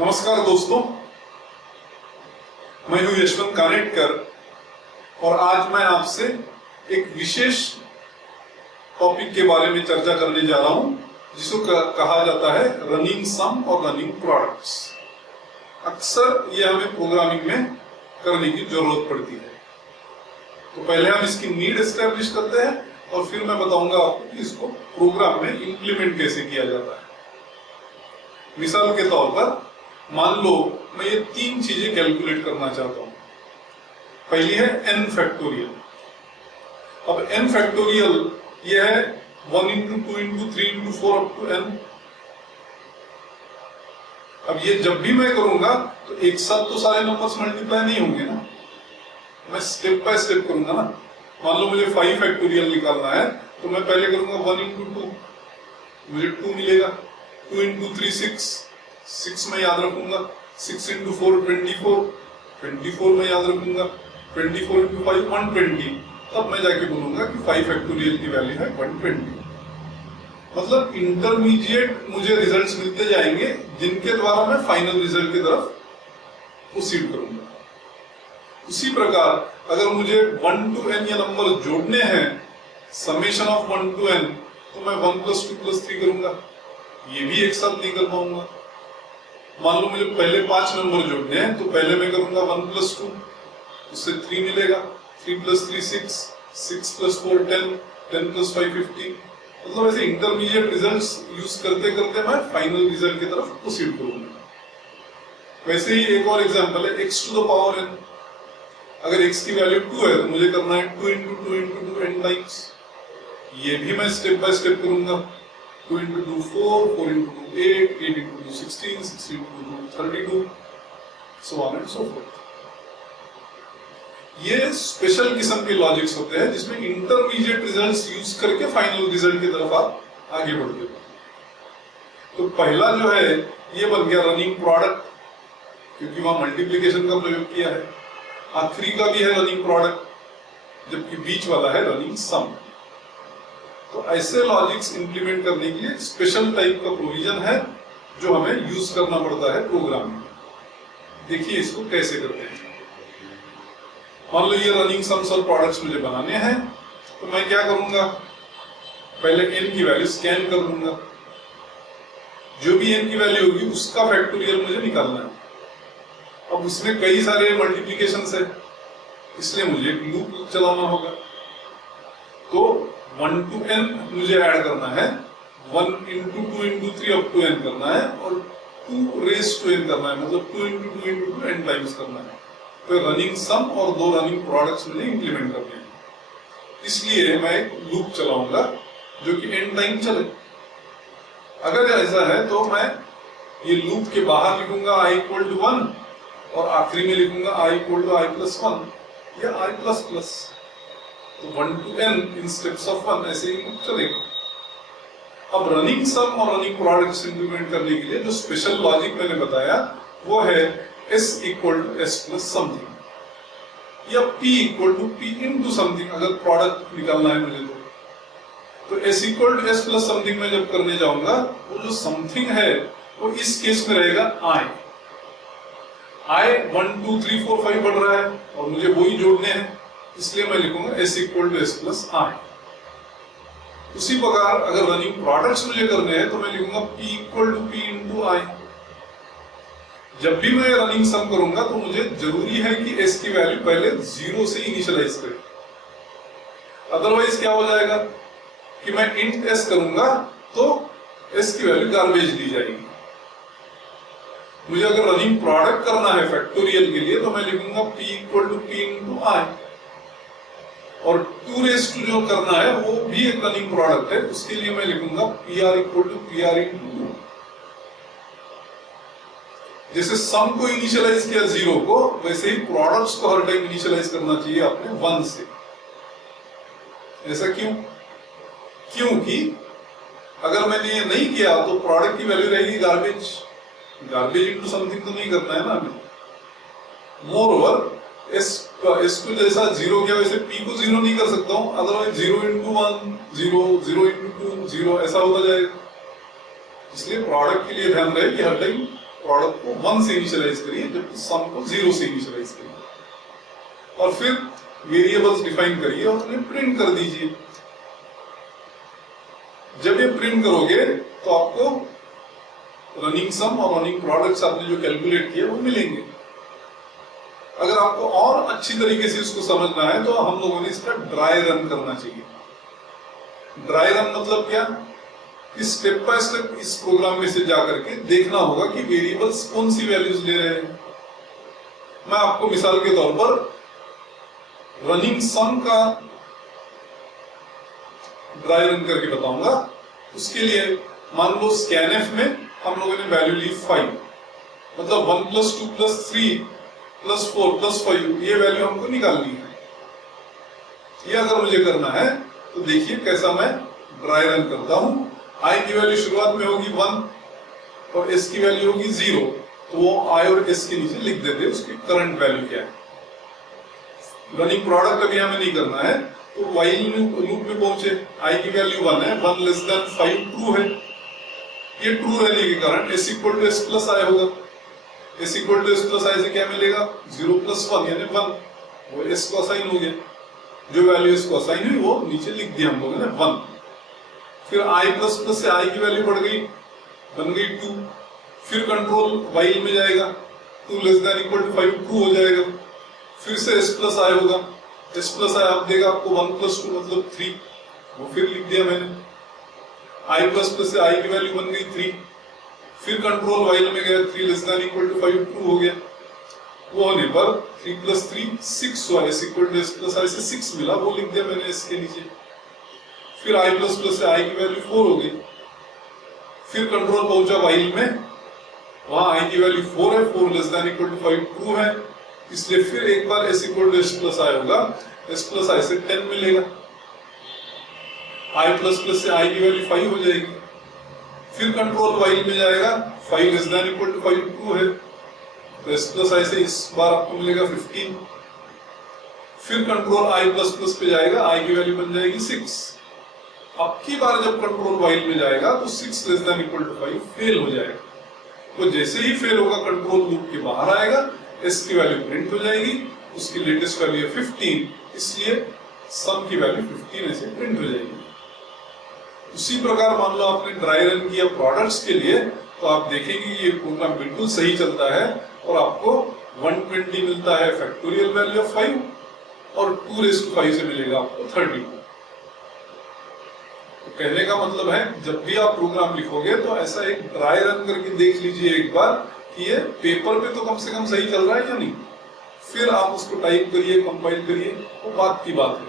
नमस्कार दोस्तों, मैं हूं यशवंत कानेटकर और आज मैं आपसे एक विशेष टॉपिक के बारे में चर्चा करने जा रहा हूं जिसको कहा जाता है रनिंग सम और रनिंग प्रोडक्ट्स। अक्सर ये हमें प्रोग्रामिंग में करने की जरूरत पड़ती है। तो पहले हम इसकी नीड एस्टेब्लिश करते हैं और फिर मैं बताऊंगा आपको कि इसको प्रोग्राम में इंप्लीमेंट कैसे किया जाता है। मिसाल के तौर पर मान लो मैं ये तीन चीजें कैलकुलेट करना चाहता हूं। पहली है n फैक्टोरियल। अब n फैक्टोरियल ये है 1 into 2 into 3 into 4 up to n। अब ये जब भी मैं करूंगा तो एक साथ तो सारे नंबर्स मल्टीप्लाई नहीं होंगे ना, मैं स्टेप बाय स्टेप करूंगा ना। मान लो मुझे 5 फैक्टोरियल निकालना है तो मैं पहले करूंगा 1 इंटू 2, मुझे 2 मिलेगा। 2 इंटू 3 6 में याद रखूंगा। 6 इंटू 4 24 में याद रखूंगा। 24 इंटू 5 120। तब मैं जाके बोलूंगा कि 5 फैक्टोरियल की वैल्यू है 120। मतलब इंटरमीडिएट मुझे रिजल्ट्स मिलते जाएंगे जिनके द्वारा मैं फाइनल रिजल्ट की तरफ प्रोसीड करूंगा। उसी प्रकार अगर मुझे 1 to n ये नंबर जोड़ने हैं, समेशन ऑफ 1 to n, तो मैं 1 + 2 + 3 करूंगा। ये भी एक साथ नहीं कर पाऊंगा। मान लो मुझे पहले 5 नंबर जोड़ने हैं तो पहले मैं करूंगा 1 + 2, उससे 3 मिलेगा। 3 + 3 6, 6 + 4 10, 10 + 5 15। मतलब ऐसे इंटरमीडिएट रिजल्ट्स यूज करते करते मैं फाइनल रिजल्ट की तरफ प्रोसीड करूंगा। वैसे ही एक और एग्जांपल है x to the power n। अगर x की वैल्यू 2 है तो मुझे करना है 2 × 2 × 2 n टाइम्स। ये भी मैं स्टेप बाय स्टेप करूंगा। 2 × 2 4, 4 × 2 8, 8 × 2 16, 16 × 2 32, so on and so forth। ये स्पेशल किस्म के लॉजिक्स होते हैं जिसमें इंटरमीडिएट रिजल्ट्स यूज करके फाइनल रिजल्ट की तरफ आप आगे बढ़ते हो। तो पहला जो है ये बन गया रनिंग प्रोडक्ट, क्योंकि वहां मल्टीप्लिकेशन का प्रयोग किया है। आखिरी का भी है रनिंग प्रोडक्ट, जबकि बीच वाला है रनिंग सम। तो ऐसे लॉजिक्स इंप्लीमेंट करने के लिए स्पेशल टाइप का प्रोविजन है जो हमें यूज करना पड़ता है प्रोग्राम में। देखिए इसको कैसे करते हैं। मान लो ये रनिंग सम्स और प्रोडक्ट्स मुझे बनाने हैं तो मैं क्या करूंगा, पहले n की वैल्यू स्कैन कर लूंगा। जो भी n की वैल्यू होगी उसका फैक्टोरियल मुझे निकालना है। अब उसमें कई सारे मल्टीप्लिकेशंस है, इसलिए मुझे एक लूप चलाना होगा। तो 1 to n मुझे ऐड करना है, 1 × 2 × 3 up to n करना है और 2 raised to n करना है, मतलब 2 × 2 × 2 n टाइम्स करना है। तो रनिंग सम और 2 रनिंग प्रोडक्ट्स मुझे इंप्लीमेंट करने हैं। इसलिए मैं एक लूप चलाऊंगा जो कि n टाइम चले। अगर ऐसा है तो मैं ये लूप के बाहर लिखूंगा i = 1 और आखिरी में लिखूंगा i = i + 1 या i ++। तो 1 to n in steps of 1 ऐसे ही चलेगा। अब रनिंग सम और रनिंग प्रोडक्ट्स इंप्लीमेंट करने के लिए जो स्पेशल लॉजिक मैंने बताया वो है s = s + समथिंग या p = p × समथिंग। अगर प्रोडक्ट निकालना है मुझे तो s = s + समथिंग में जब करने जाऊंगा वो जो समथिंग है वो इस केस में रहेगा i 1 2 3 4 5 बढ़ रहा है और मुझे वही जोड़ने हैं, इसलिए मैं लिखूंगा s = s + i। उसी प्रकार अगर रनिंग प्रोडक्ट्स मुझे करने हैं तो मैं लिखूंगा p = p × i। जब भी मैं रनिंग सम करूंगा तो मुझे जरूरी है कि s की वैल्यू पहले 0 से इनिशियलाइज करें, अदरवाइज क्या हो जाएगा कि मैं int s करूंगा तो s की वैल्यू गार्बेज दी जाएगी। मुझे अगर रनिंग प्रोडक्ट करना है फैक्टोरियल के लिए तो मैं लिखूंगा p = p × i और 2 raised to जो करना है वो भी एक रनिंग प्रोडक्ट है, उसके लिए मैं लिखूंगा pr = pr × 2। जैसे सम को इनिशियलाइज किया 0 को, वैसे ही प्रोडक्ट्स को हर टाइम इनिशियलाइज करना चाहिए आपने 1 से। ऐसा क्यों? क्योंकि अगर मैंने ये नहीं किया तो प्रोडक्ट की वैल्यू रहेगी गार्बेज। गार्बेज इनटू समथिंग तो नहीं करना है ना हमें। मोर ओवर एस को जैसा 0 किया वैसे p को 0 नहीं कर सकता हूं, अदरवाइज 0 × 1 0, 0 × 2 0 ऐसा होता जाएगा। इसलिए प्रोडक्ट के लिए ध्यान रहे कि हर टाइम प्रोडक्ट को 1 से इनिशियलाइज करिए, जबकि सम को 0 से इनिशियलाइज करिए, और फिर वेरिएबल्स डिफाइन करिए और उन्हें प्रिंट कर दीजिए। जब ये प्रिंट करोगे तो आपको रनिंग सम और रनिंग प्रोडक्ट्स आपने जो कैलकुलेट किए वो मिलेंगे। अगर आपको और अच्छी तरीके से इसको समझना है तो हम लोगों ने इसका ड्राई रन करना चाहिए। ड्राई रन मतलब क्या कि स्टेप बाय स्टेप इस प्रोग्राम में से जाकर के देखना होगा कि वेरिएबल्स कौन सी वैल्यूज ले रहे हैं। मैं आपको मिसाल के तौर पर रनिंग सम का ड्राई रन करके बताऊंगा। उसके लिए मान लो स्कैनएफ में हम लोगों ने वैल्यू ली 5, मतलब 1 + 2 + 3 + 4 + 5 ये वैल्यू हमको निकालनी है। ये अगर मुझे करना है तो देखिए कैसा मैं ड्राई रन करता हूं। आई की वैल्यू शुरुआत में होगी 1 और एस की वैल्यू होगी 0, तो वो आई और एस के नीचे लिख देते हैं उसकी करंट वैल्यू क्या है। रनिंग प्रोडक्ट अभी हमें नहीं करना है, तो व्हाइल लूप में पहुंचे, आई की वैल्यू 1 है, 1 < 5 ट्रू है। ये ट्रू रहने के कारण s = s + i होगा। s = s + i से क्या मिलेगा, 0 + 1 यानी 1, वो s को असाइन हो गया। जो वैल्यू s को असाइन हुई वो नीचे लिख दिया हम लोगों ने 1। फिर i++ से i की वैल्यू बढ़ गई, बन गई 2। फिर कंट्रोल व्हाइल में जाएगा, 2 < 5 ट्रू हो जाएगा। फिर से s + i होगा, s + i आप देगा आपको 1 + 2 मतलब 3, वो फिर लिख दिया मैंने। i++ से i की वैल्यू बन गई 3। फिर कंट्रोल व्हाइल में गया, 3 < 5 ट्रू हो गया। वो होने पर 3 + 3 6 हुआ, s = s + i से 6 मिला, वो लिख दिया मैंने s के नीचे। फिर i++ से i की वैल्यू 4 हो गई। फिर कंट्रोल पहुंचा व्हाइल में, वहां i की वैल्यू 4 है, 4 < 5 ट्रू है, इसलिए फिर एक बार s = s + i होगा, s + i से 10 मिलेगा। i++ से i की वैल्यू 5 हो जाएगी। फिर कंट्रोल व्हाइल में जाएगा, 5 < 5 ट्रू है, तो s + i से इस बार आपको मिलेगा 15। फिर कंट्रोल i++ पे जाएगा, i की वैल्यू बन जाएगी 6। अब की बार जब कंट्रोल व्हाइल में जाएगा तो 6 < 5 फेल हो जाएगा। तो जैसे ही फेल होगा कंट्रोल लूप के बाहर आएगा, s की वैल्यू प्रिंट हो जाएगी, उसकी लेटेस्ट वैल्यू है 15, इसलिए सम की वैल्यू 15 ऐसे प्रिंट हो जाएगी। उसी प्रकार मान लो आपने ड्राई रन किया प्रोडक्ट्स के लिए, तो आप देखेंगे ये प्रोग्राम बिल्कुल सही चलता है और आपको 120 मिलता है फैक्टोरियल वैल्यू ऑफ 5 और 2⁵ से मिलेगा आपको 32। तो कहने का मतलब है जब भी आप प्रोग्राम लिखोगे तो ऐसा एक ड्राई रन करके देख लीजिए एक बार कि ये पेपर पे तो कम से कम सही चल रहा है या नहीं। फिर आप उसको टाइप करिए, कंपाइल करिए, वो बात की बात है।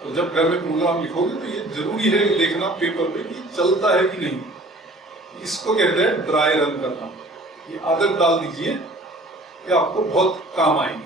तो जब घर में प्रोग्राम लिखोगे तो ये जरूरी है देखना पेपर पे कि चलता है कि नहीं। इसको कहते हैं ड्राई रन करना। ये आदत डाल दीजिए, ये आपको बहुत काम आएगी।